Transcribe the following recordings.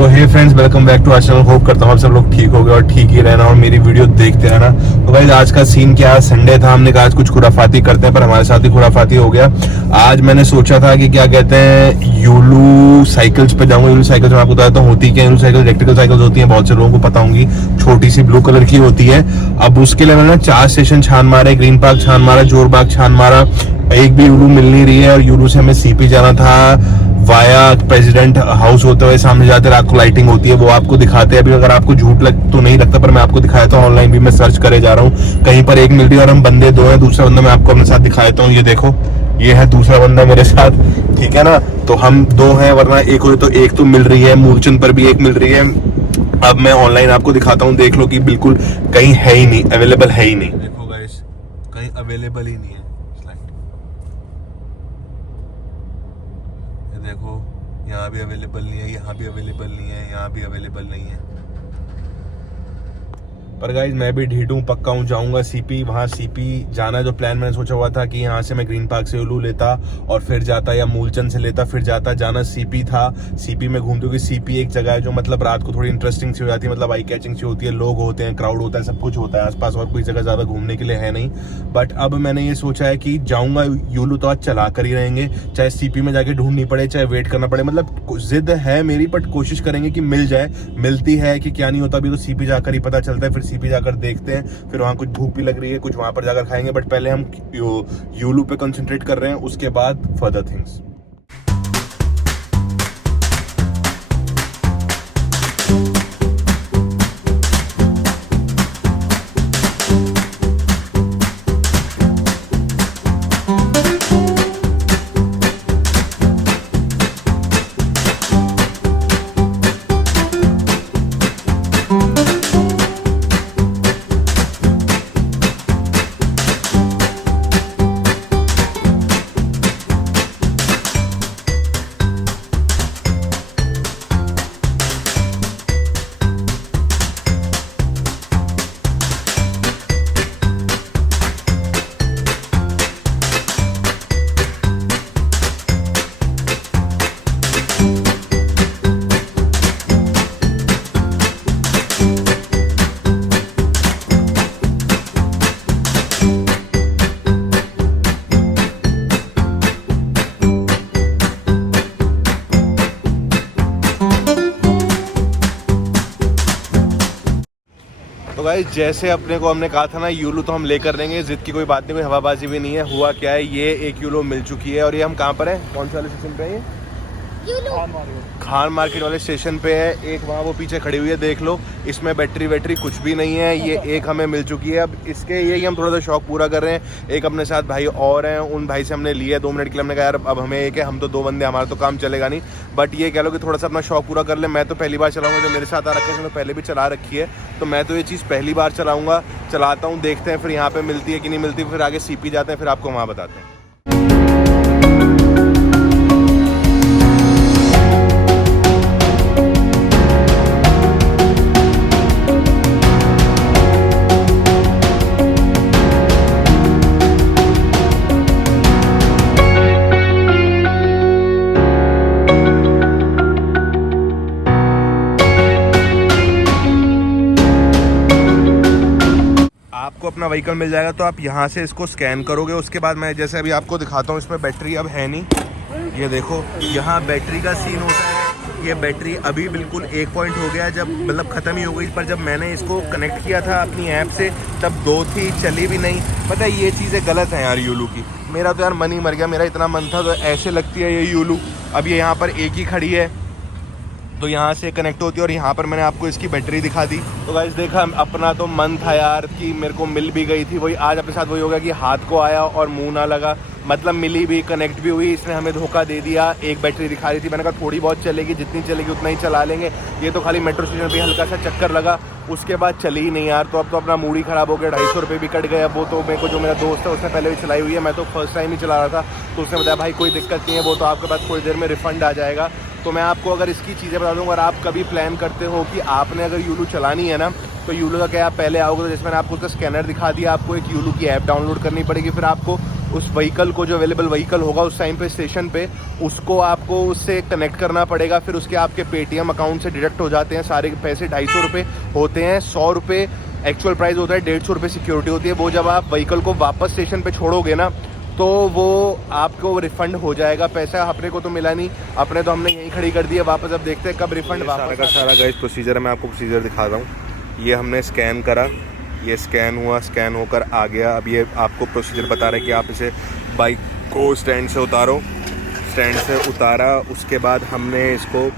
तो hey friends, welcome back to our channel. Hope करता हूँ आप सब लोग ठीक हो गए और ठीक ही रहना और मेरी वीडियो देखते रहना। तो भाई आज का सीन क्या है, संडे था, हमने कहा आज कुछ खुराफाती करते हैं, पर हमारे साथ ही खुराफाती हो गया। आज मैंने सोचा था कि क्या कहते हैं यूलू साइकिल्स पे जाऊंगा। यूलू साइकिल्स में आपको बताता हूँ होती क्या, यूलू साइकिल इलेक्ट्रिकल साइकिल्स होती है, बहुत से लोगों को पता होंगी, छोटी सी ब्लू कलर की होती है। अब उसके लिए मैंने 4 स्टेशन छान मारे, ग्रीन पार्क छान मारा, जोरबाग छान मारा, एक भी यूलू मिल नहीं रही है। और यूलू से हमें सीपी जाना था वाया प्रेसिडेंट हाउस होते हुए, सामने जाते रात को लाइटिंग होती है, वो आपको दिखाते हैं। अभी अगर आपको झूठ लग तो नहीं लगता, पर मैं आपको दिखाया था, ऑनलाइन भी मैं सर्च करे जा रहा हूँ, कहीं पर एक मिल रही है और हम बंदे 2 हैं। दूसरा बंदा मैं आपको अपने साथ दिखाता हूँ, ये देखो, ये है दूसरा बंदा मेरे साथ, ठीक है ना। तो हम 2 हैं, वरना एक हो तो एक तो मिल रही है, मूलचंद पर भी एक मिल रही है। अब मैं ऑनलाइन आपको दिखाता हूँ, देख लो कि बिल्कुल कहीं है ही नहीं, अवेलेबल है ही नहीं। देखो गाइस, कहीं अवेलेबल ही नहीं है। देखो, यहाँ भी अवेलेबल नहीं है, यहाँ भी अवेलेबल नहीं है, यहाँ भी अवेलेबल नहीं है। पर गाइज मैं भी ढीठ हूँ, पक्का हूँ, जाऊंगा सीपी। वहाँ सीपी जाना जो प्लान मैंने सोचा हुआ था कि यहाँ से मैं ग्रीन पार्क से उल्लू लेता और फिर जाता, या मूलचंद से लेता फिर जाता, जाना सीपी था। सीपी में घूमते हुए, सीपी एक जगह है जो मतलब रात को थोड़ी इंटरेस्टिंग सी हो जाती है, मतलब आई कैचिंग सी होती है, लोग होते हैं, क्राउड होता है, सब कुछ होता है आसपास, और कोई जगह ज्यादा घूमने के लिए है नहीं। बट अब मैंने ये सोचा है कि जाऊंगा यूलू तो आज चला कर ही रहेंगे, चाहे सीपी में जाके ढूंढनी पड़े, चाहे वेट करना पड़े, मतलब जिद है मेरी, बट कोशिश करेंगे कि मिल जाए। मिलती है कि क्या नहीं होता अभी तो सीपी जाकर ही पता चलता है। फिर सीपी जाकर देखते हैं, फिर वहां कुछ भूख भी लग रही है, कुछ वहां पर जाकर खाएंगे, बट पहले हम यूलू पे कंसंट्रेट कर रहे हैं, उसके बाद फर्दर थिंग्स। तो गाइस जैसे अपने को हमने कहा था ना, यूलू तो हम लेकर लेंगे, जिद की कोई बात नहीं, कोई हवाबाजी भी नहीं है। हुआ क्या है, ये एक यूलू मिल चुकी है और ये हम कहाँ पर है, कौन से वाले स्टेशन पे है ये? खान मार्केट वाले स्टेशन पे है। एक वहाँ वो पीछे खड़ी हुई है, देख लो, इसमें बैटरी वैटरी कुछ भी नहीं है। ये एक हमें मिल चुकी है। अब इसके यही हम थोड़ा सा शौक पूरा कर रहे हैं। एक अपने साथ भाई और हैं, उन भाई से हमने लिया 2 मिनट के लिए, हमने कहा यार अब हमें एक है, हम तो 2 बंदे, हमारा तो काम चलेगा नहीं, बट ये कह लो कि थोड़ा सा अपना शौक पूरा कर ले। मैं तो पहली बार चलाऊंगा, जो मेरे साथ आ रखे हैं उन्होंने पहले भी चला रखी है, तो मैं तो ये चीज़ पहली बार चलाऊंगा, चलाता हूँ, देखते हैं फिर यहाँ पे मिलती है कि नहीं मिलती, फिर आगे सीपी जाते हैं, फिर आपको वहाँ बताते हैं। आपको अपना व्हीकल मिल जाएगा तो आप यहाँ से इसको स्कैन करोगे, उसके बाद मैं जैसे अभी आपको दिखाता हूँ, इसमें बैटरी अब है नहीं। ये देखो, यहाँ बैटरी का सीन होता है, ये बैटरी अभी बिल्कुल 1 पॉइंट हो गया, जब मतलब ख़त्म ही हो गई, पर जब मैंने इसको कनेक्ट किया था अपनी ऐप से तब 2 थी, चली भी नहीं। पता है ये चीज़ें गलत हैं यार यूलू की। मेरा तो यार मन ही मर गया, मेरा इतना मन था, तो ऐसे लगती है ये यूलू। अब ये यहाँ पर एक ही खड़ी है, तो यहाँ से कनेक्ट होती है, और यहाँ पर मैंने आपको इसकी बैटरी दिखा दी। तो गाइस देखा, अपना तो मन था यार कि मेरे को मिल भी गई थी, वही आज अपने साथ वही हो गया कि हाथ को आया और मुंह ना लगा, मतलब मिली भी, कनेक्ट भी हुई, इसने हमें धोखा दे दिया। एक बैटरी दिखा रही थी, मैंने कहा थोड़ी बहुत चलेगी, जितनी चलेगी उतना ही चला लेंगे, ये तो खाली मेट्रो स्टेशन पर हल्का सा चक्कर लगा, उसके बाद चली ही नहीं यार। तो अब तो अपना मूड ही ख़राब हो गया, 250 रुपये भी कट गए। अब वो तो मेरे को, जो मेरा दोस्त है उसने पहले भी चलाई हुई है, मैं तो फर्स्ट टाइम ही चला रहा था, तो उसने बताया भाई कोई दिक्कत नहीं है, वो तो आपके पास थोड़ी देर में रिफंड आ जाएगा। तो मैं आपको अगर इसकी चीज़ें बता दूँ, अगर आप कभी प्लान करते हो कि आपने अगर यूलू चलानी है ना, तो यूलू का क्या, आप पहले आओगे तो जैसे मैंने आपको उसका स्कैनर दिखा दिया, आपको एक यूलू की ऐप डाउनलोड करनी पड़ेगी, फिर आपको उस व्हीकल को, जो अवेलेबल व्हीकल होगा उस टाइम पे स्टेशन पे, उसको आपको उससे कनेक्ट करना पड़ेगा। फिर उसके आपके पेटीएम अकाउंट से डिडक्ट हो जाते हैं सारे पैसे। 250 रुपये होते हैं, 100 रुपये एक्चुअल प्राइस होता है, 150 रुपये सिक्योरिटी होती है। वो जब आप व्हीकल को वापस स्टेशन पे छोड़ोगे ना, तो वो आपको रिफंड हो जाएगा। पैसा अपने को तो मिला नहीं, अपने तो हमने यहीं खड़ी कर दी है वापस। अब देखते हैं कब रिफंड वापस। सारा गाइस प्रोसीजर है, मैं आपको प्रोसीजर दिखा रहा हूँ। ये हमने स्कैन करा, ये स्कैन हुआ, स्कैन होकर आ गया। अब ये आपको प्रोसीजर बता रहा है कि आप इसे बाइक को स्टैंड से उतारो। स्टैंड से उतारा, उसके बाद हमने इसको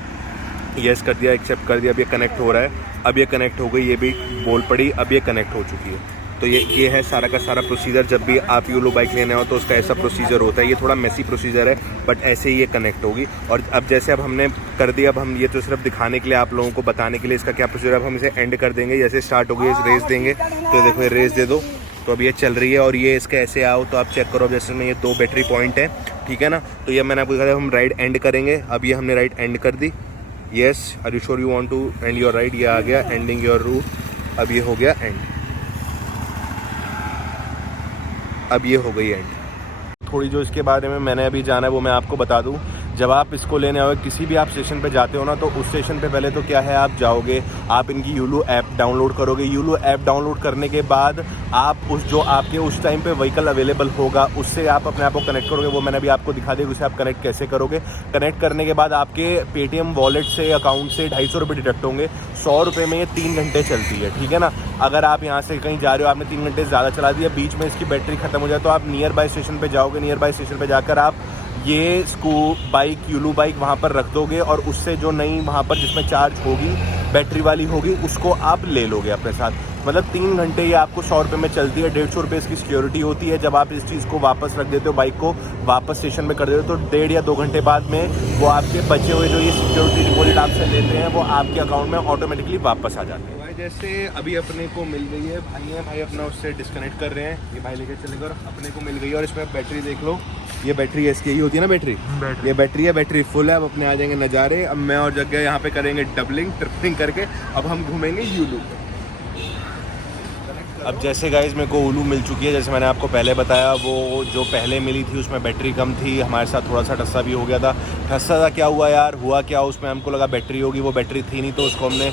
यस कर दिया, एक्सेप्ट कर दिया। अब ये कनेक्ट हो रहा है, अब ये कनेक्ट हो गई, ये भी बोल पड़ी, अब ये कनेक्ट हो चुकी है। तो ये है सारा का सारा प्रोसीजर। जब भी आप यूलो बाइक लेने हो तो उसका ऐसा प्रोसीजर होता है। ये थोड़ा मेसी प्रोसीजर है, बट ऐसे ही ये कनेक्ट होगी। और अब जैसे अब हमने कर दिया, अब हम ये तो सिर्फ दिखाने के लिए, आप लोगों को बताने के लिए इसका क्या प्रोसीजर। अब हम इसे एंड कर देंगे, जैसे स्टार्ट हो गई रेस देंगे। तो देखो ये रेस दे दो, तो अब ये चल रही है। और ये इसके ऐसे आओ तो आप चेक करो, जैसे में ये 2 बैटरी पॉइंट है, ठीक है ना। तो ये मैंने आपको दिखाया, हम राइड एंड करेंगे। अब ये हमने राइड एंड कर दी। Yes, are you sure you want to end your ride. ये आ गया एंडिंग योर रूट। अब ये हो गया एंड, अब ये हो गई एंड। थोड़ी जो इसके बारे में मैंने अभी जाना है वो मैं आपको बता दूं। जब आप इसको लेने आओगे, किसी भी आप स्टेशन पे जाते हो ना, तो उस स्टेशन पे पहले तो क्या है, आप जाओगे, आप इनकी यूलू ऐप डाउनलोड करोगे। यूलू ऐप डाउनलोड करने के बाद आप उस जो आपके उस टाइम पे व्हीकल अवेलेबल होगा उससे आप अपने आप को कनेक्ट करोगे। वो मैंने अभी आपको दिखा दिया, उसे आप कनेक्ट कैसे करोगे। कनेक्ट करने के बाद आपके पेटीएम वॉलेट से, अकाउंट से 250 रुपये डिडक्ट होंगे। 100 रुपये में ये 3 घंटे चलती है, ठीक है ना। अगर आप यहाँ से कहीं जा रहे हो, आपने 3 घंटे ज़्यादा चला दिया, बीच में इसकी बैटरी खत्म हो जाए, तो आप नियर बाय स्टेशन पर जाओगे। नियर बाय स्टेशन पर जाकर आप ये बाइक, यूलू बाइक वहाँ पर रख दोगे, और उससे जो नई वहाँ पर जिसमें चार्ज होगी, बैटरी वाली होगी, उसको आप ले लोगे अपने साथ। मतलब 3 घंटे ये आपको 100 रुपये में चलती है। 150 रुपये इसकी सिक्योरिटी होती है। जब आप इस चीज़ को वापस रख देते हो, बाइक को वापस स्टेशन में कर देते हो, तो 1.5 या 2 घंटे बाद में वो आपके बचे हुए जो ये सिक्योरिटी डिपॉजिट आपसे लेते हैं, वो आपके अकाउंट में ऑटोमेटिकली वापस आ जाते हैं। भाई जैसे अभी अपने को मिल गई है, भाई अपना उससे डिस्कनेक्ट कर रहे हैं, ये भाई लेकर चलेंगे, और अपने को मिल गई है। और इसमें बैटरी देख लो, ये बैटरी इसकी यही होती है ना, बैटरी ये बैटरी है, बैटरी फुल है। अब अपने आ जाएंगे नज़ारे। अब मैं और जगह यहाँ पे करेंगे डबलिंग ट्रिपलिंग करके, अब हम घूमेंगे यूलू। अब जैसे गाइस मेरे को उलू मिल चुकी है, जैसे मैंने आपको पहले बताया, वो जो पहले मिली थी उसमें बैटरी कम थी। हमारे साथ थोड़ा सा टस्सा भी हो गया था। टस्सा था क्या हुआ यार, हुआ क्या, उसमें हमको लगा बैटरी होगी, वो बैटरी थी नहीं, तो उसको हमने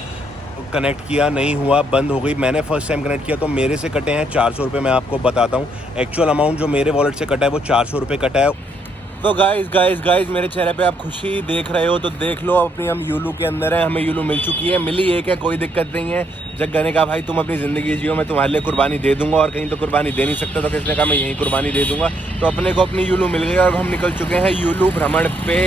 कनेक्ट किया, नहीं हुआ, बंद हो गई। मैंने फर्स्ट टाइम कनेक्ट किया तो मेरे से कटे हैं 400 रुपये। मैं आपको बताता हूँ एक्चुअल अमाउंट जो मेरे वॉलेट से कटा है वो 400 रुपये कटा है। तो गाइस मेरे चेहरे पे आप खुशी देख रहे हो तो देख लो, अपनी हम यूलू के अंदर है, हमें यूलू मिल चुकी है। मिली एक है, कोई दिक्कत नहीं है। जग्गा ने कहा भाई तुम अपनी ज़िंदगी जियो, मैं तुम्हारे लिए कुर्बानी दे दूंगा, और कहीं तो कुर्बानी दे नहीं सकता, तो किसने कहा मैं यहीं कुर्बानी दे दूंगा। तो अपने को अपनी यूलू मिल गई और हम निकल चुके हैं यूलू भ्रमण पे।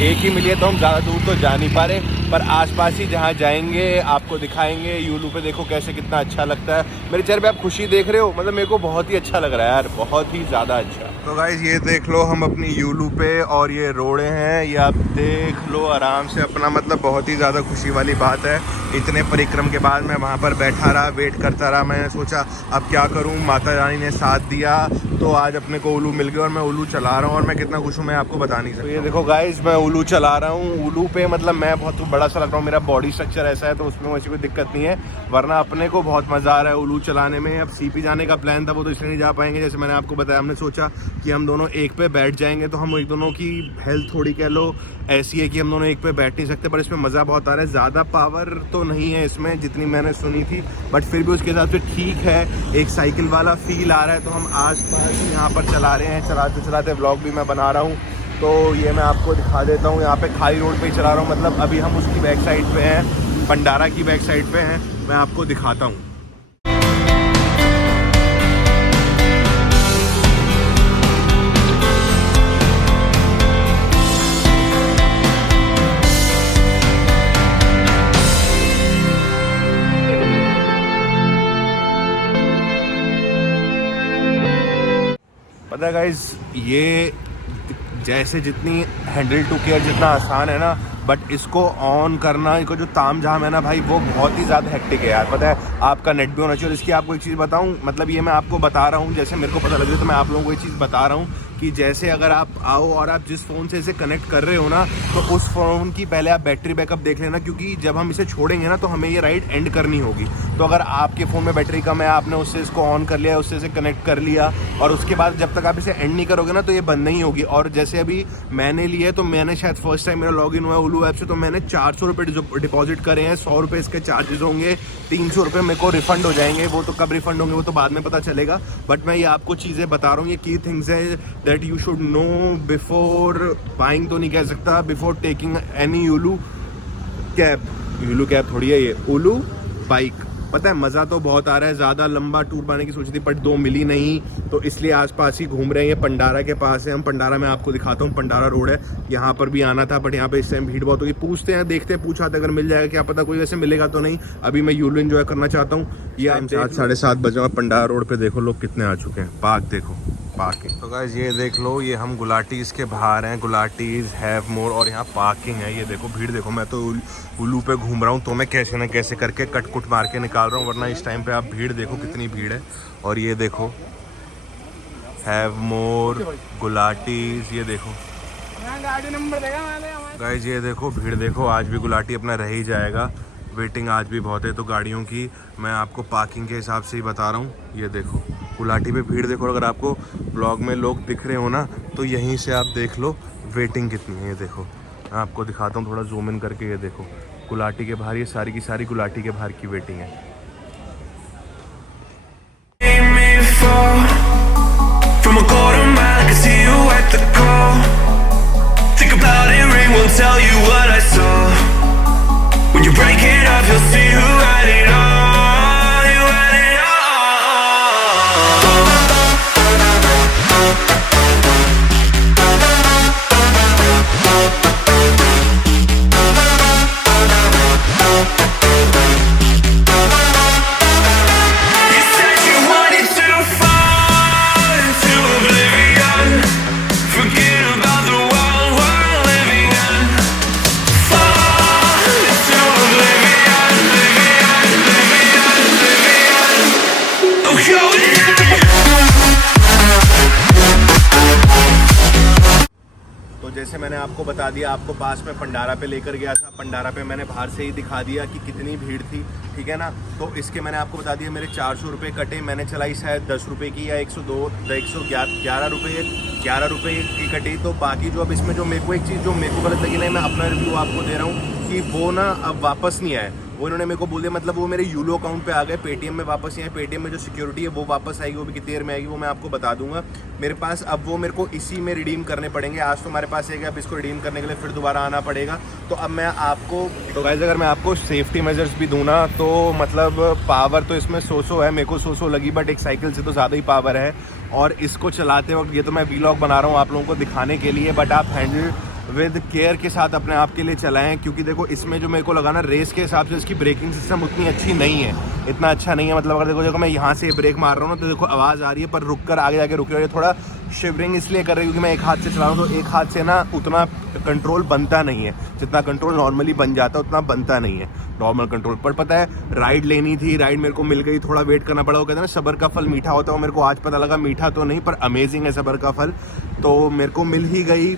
एक ही मिली है तो हम ज़्यादा दूर तो जा नहीं पा रहे, पर आसपास ही जहाँ जाएंगे आपको दिखाएंगे। यूलू पे देखो कैसे कितना अच्छा लगता है। मेरे चेहरे पे आप खुशी देख रहे हो, मतलब मेरे को बहुत ही अच्छा लग रहा है यार, बहुत ही ज़्यादा अच्छा। तो गाइस ये देख लो हम अपनी यूलू पे, और ये रोडे हैं, ये आप देख लो आराम से अपना, मतलब बहुत ही ज़्यादा खुशी वाली बात है। इतने परिक्रम के बाद मैं वहाँ पर बैठा रहा, वेट करता रहा। मैंने सोचा अब क्या करूँ, माता रानी ने साथ दिया, तो आज अपने को उलू मिल गया और मैं उलू चला रहा हूँ। और मैं कितना खुश हूँ मैं आपको बता नहीं सकता। तो ये देखो गाइस मैं उलू चला रहा हूँ। उलू पे मतलब मैं बहुत बड़ा सा लग रहा हूँ, मेरा बॉडी स्ट्रक्चर ऐसा है, तो उसमें वैसी कोई दिक्कत नहीं है, वरना अपने को बहुत मज़ा आ रहा है उलू चलाने में। अब सीपी जाने का प्लान था, वो तो इसलिए नहीं जा पाएंगे। जैसे मैंने आपको बताया, हमने सोचा कि हम दोनों एक पे बैठ जाएंगे, तो हम एक दोनों की हेल्थ थोड़ी कह लो ऐसी है कि हम दोनों एक पे बैठ नहीं सकते, पर इसमें मज़ा बहुत आ रहा है। ज़्यादा पावर तो नहीं है इसमें जितनी मैंने सुनी थी, बट फिर भी उसके हिसाब से ठीक है। एक साइकिल वाला फील आ रहा है। तो हम आस पास यहाँ पर चला रहे हैं, चलाते चलाते व्लॉग भी मैं बना रहा हूँ। तो ये मैं आपको दिखा देता हूँ, यहाँ पे खाली रोड पे ही चला रहा हूँ, मतलब अभी हम उसकी बैक साइड पे हैं, भंडारा की बैक साइड पे हैं। मैं आपको दिखाता हूँ। पता है गाइज, ये जैसे जितनी हैंडल टू केयर जितना आसान है ना, बट इसको ऑन करना, इसको जो ताम झाम है ना भाई, वो बहुत ही ज़्यादा हेक्टिक है यार। पता है आपका नेट भी होना चाहिए। और इसकी आपको एक चीज़ बताऊं, मतलब ये मैं आपको बता रहा हूँ, जैसे मेरे को पता लग रहा है तो मैं आप लोगों को ये चीज़ बता रहा हूँ कि जैसे अगर आप आओ और आप जिस फ़ोन से इसे कनेक्ट कर रहे हो ना, तो उस फ़ोन की पहले आप बैटरी बैकअप देख लेना, क्योंकि जब हम इसे छोड़ेंगे ना तो हमें ये राइड एंड करनी होगी। तो अगर आपके फ़ोन में बैटरी कम है, आपने उससे इसको ऑन कर लिया, उससे इसे कनेक्ट कर लिया, और उसके बाद जब तक आप इसे एंड नहीं करोगे ना तो ये बंद नहीं होगी। और जैसे अभी मैंने लिया, तो मैंने शायद फर्स्ट टाइम मेरा लॉगिन हुआ उलू ऐप से, तो मैंने 400 रुपये डिपॉजिट करे हैं। 100 रुपये इसके चार्जेस होंगे, 300 रुपये मेरे को रिफंड हो जाएंगे। वो तो कब रिफंड होंगे वो तो बाद में पता चलेगा, बट मैं ये आपको चीज़ें बता रहा हूँ, ये की थिंग्स है that you should know before buying, तो नहीं कह सकता, बिफोर टेकिंग एनी उलू कैब थोड़ी है ये, उलू बाइक। पता है मज़ा तो बहुत आ रहा है, ज़्यादा लंबा टूर मारने की सोची थी बट 2 मिली नहीं, तो इसलिए आसपास ही घूम रहे हैं। ये पंडारा के पास है, हम पंडारा में आपको दिखाता हूँ, पंडारा रोड है, यहाँ पर भी आना था बट यहाँ पे इस टाइम भीड़ बहुत होगी। पूछते हैं, देखते हैं, पूछा था अगर मिल जाएगा, क्या पता कोई वैसे मिलेगा तो नहीं। अभी मैं यूलो एंजॉय करना चाहता हूँ। ये 7 साढ़े 7 बजे पंडारा रोड पर देखो लोग कितने आ चुके हैं। पार्क देखो, पार्किंग। तो गाइस ये देख लो, ये हम गुलाटीज़ के बाहर हैं, गुलाटीज़ हैव मोर, और यहाँ पार्किंग है। ये देखो भीड़ देखो, मैं तो उल्लू पे घूम रहा हूँ तो मैं कैसे ना कैसे करके कट मार के निकाल रहा हूँ, वरना इस टाइम पे आप भीड़ देखो कितनी भीड़ है। और ये देखो हैव मोर गुलाटीज़, ये देखो गाड़ी नंबर देगा गाइस, ये देखो भीड़ देखो, आज भी गुलाटी अपना रह ही जाएगा। वेटिंग आज भी बहुत है तो गाड़ियों की, मैं आपको पार्किंग के हिसाब से ही बता रहा हूँ। ये देखो गुलाटी पे भीड़ देखो, अगर आपको ब्लॉग में लोग दिख रहे हो ना तो यहीं से आप देख लो वेटिंग कितनी है। ये देखो मैं आपको दिखाता हूँ थोड़ा जूम इन करके, ये देखो गुलाटी के बाहर, ये सारी की सारी गुलाटी के बाहर की वेटिंग है। When you break it up, you'll see who had it all. You had it You said you wanted to fall into oblivion. Forget about the world we're living in. तो जैसे मैंने आपको बता दिया, आपको पास में पंडारा पे लेकर गया था, पंडारा पे मैंने बाहर से ही दिखा दिया कि कितनी भीड़ थी, ठीक है ना। तो इसके मैंने आपको बता दिया मेरे 400 रुपये कटे, मैंने चलाई शायद 10 रुपये की या 111 रुपये की कटी। तो बाकी जो अब इसमें जो मेरे को एक चीज़ जो मेरे को गलत लगी ना, मैं अपना रिव्यू आपको दे रहा हूँ कि वो ना अब वापस नहीं आए। वो इन्होंने मेरे को बोल दिया, मतलब वो मेरे यूलो अकाउंट पे आ गए, पेटीएम में वापस नहीं आए। पेटीएम में जो सिक्योरिटी है वो वापस आएगी, वो भी कितनी देर में आएगी वो मैं आपको बता दूंगा। मेरे पास अब वो मेरे को इसी में रिडीम करने पड़ेंगे। आज तो हमारे पास है, अब इसको रिडीम करने के लिए फिर दोबारा आना पड़ेगा। तो अब मैं आपको, तो गाइस अगर मैं आपको सेफ्टी मेजर्स भी दूँ ना, तो मतलब पावर तो इसमें 100 है, मेरे को 100 लगी, बट एक साइकिल से तो ज़्यादा ही पावर है। और इसको चलाते वक्त, ये तो मैं वीलॉग बना रहा हूँ आप लोगों को दिखाने के लिए, बट आप हैंडल विद केयर के साथ अपने आप के लिए चलाएं, क्योंकि देखो इसमें जो मेरे को लगा ना, रेस के हिसाब से इसकी ब्रेकिंग सिस्टम उतनी अच्छी नहीं है, इतना अच्छा नहीं है। मतलब अगर देखो मैं यहाँ से ब्रेक मार रहा हूँ ना तो देखो आवाज़ आ रही है, पर रुक कर आगे जाके रुक रही है। थोड़ा शिवरिंग इसलिए कर रही है क्योंकि मैं एक हाथ से चला रहा हूँ, तो एक हाथ से ना उतना कंट्रोल बनता नहीं है, जितना कंट्रोल नॉर्मली बन जाता है उतना बनता नहीं है नॉर्मल कंट्रोल। पर पता है राइड लेनी थी, राइड मेरे को मिल गई, थोड़ा वेट करना पड़ा। वो कहते हैं ना सब्र का फल मीठा होता है, मेरे को आज पता लगा मीठा तो नहीं पर अमेजिंग है सब्र का फल, तो मेरे को मिल ही गई।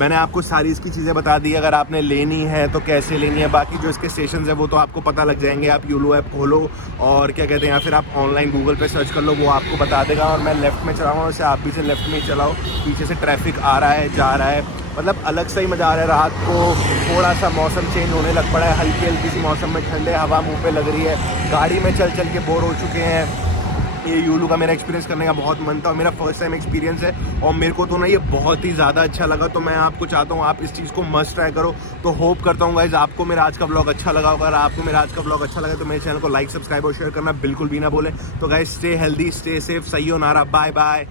मैंने आपको सारी इसकी चीज़ें बता दी, अगर आपने लेनी है तो कैसे लेनी है। बाकी जो इसके स्टेशन है वो तो आपको पता लग जाएंगे, आप यूलो ऐप खोलो और क्या कहते हैं, या फिर आप ऑनलाइन गूगल पे सर्च कर लो, वो आपको बता देगा। और मैं लेफ्ट में चलाऊँगा, वैसे आप भी से लेफ्ट में ही चलाओ, पीछे से ट्रैफिक आ रहा है जा रहा है, मतलब अलग से ही मज़ा आ रहा है। रात को थोड़ा सा मौसम चेंज होने लग पड़ा है, हल्की हल्की सी मौसम में ठंडे हवा मुँह पे लग रही है, गाड़ी में चल चल के बोर हो चुके हैं। ये यूलू का मेरा एक्सपीरियंस करने का बहुत मन था और मेरा फर्स्ट टाइम एक्सपीरियंस है, और मेरे को तो ना ये बहुत ही ज़्यादा अच्छा लगा। तो मैं आपको चाहता हूँ आप इस चीज़ को मस्ट ट्राई करो। तो होप करता हूँ गाइज आपको मेरा आज का ब्लॉग अच्छा लगा होगा। अगर आपको मेरा आज का ब्लॉग अच्छा लगा तो मेरे चैनल को लाइक, सब्सक्राइब और शेयर करना बिल्कुल भी ना बोले। तो guys stay healthy, stay safe, सही हो नारा, बाय बाय।